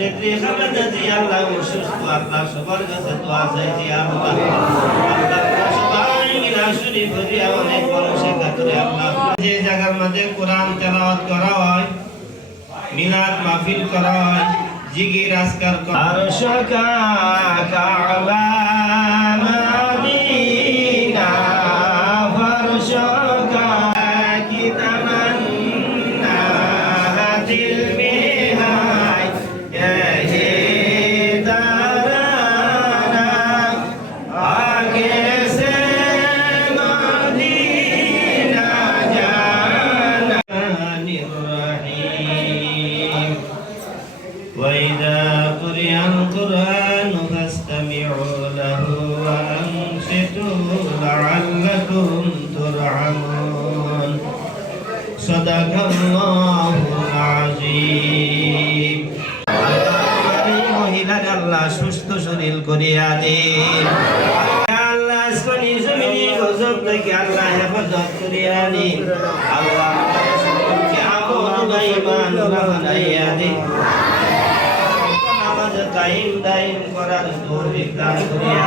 নেত্রী খালেদা জিয়া আল্লাহ অসুস্থ আল্লাহ সবার কাছে দোয়া চাইছি হয় মিলাদ মাহফিল করা হয় জিগির আজকার করা আরশকা وإذا قرئ القرآن فاستمعوا له وأنصتوا لعلكم ترحمون صدق الله العظيم এই মহিলার আল্লাহ সুস্থ শরীর করিয়া দিন আল্লাহ আসমানি জমিনি গজব থেকে আল্লাহ হেফাজত করিয়া দিন আল্লাহ সকলকে আমল গাইবান বানাইয়া দিন নামাজ কায়েম দায়েম করার তৌফিক দান করিয়া।